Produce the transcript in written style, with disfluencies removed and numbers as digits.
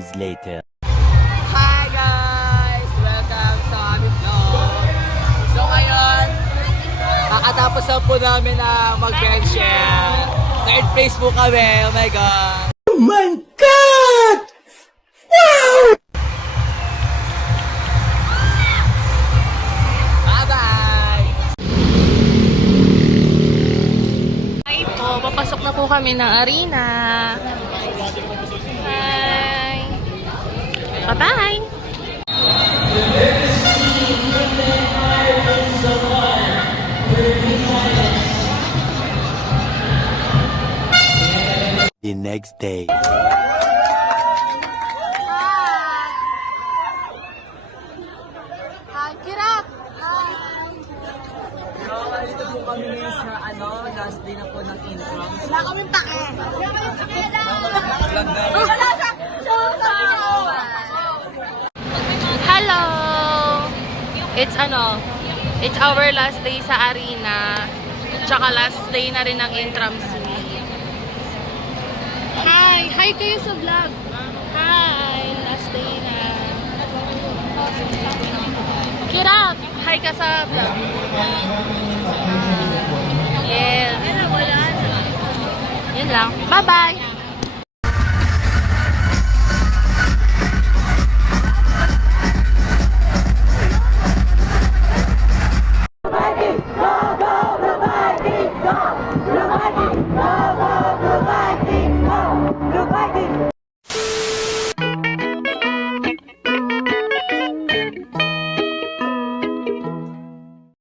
hours later. Hi guys! Welcome sa aming vlog. So ngayon, kakatapos na po namin na mag-bench share. Third place po kami. Oh my God! Oh my God! Wow! Bye-bye! Hi po, papasok na po kami ng arena. Hi! Bye-bye! The next day. Hi, Kirap! So, dito po kami ngayon sa last day na po ng intrams. Wala kaming pake. Vlog na Hello! It's our last day sa arena. Tsaka last day na rin ng intrams week. Hi! Hi kayo sa vlog! Hi! Last day na. Kirap! Hi ka sa vlog. Yes. Yun lang. Bye-bye!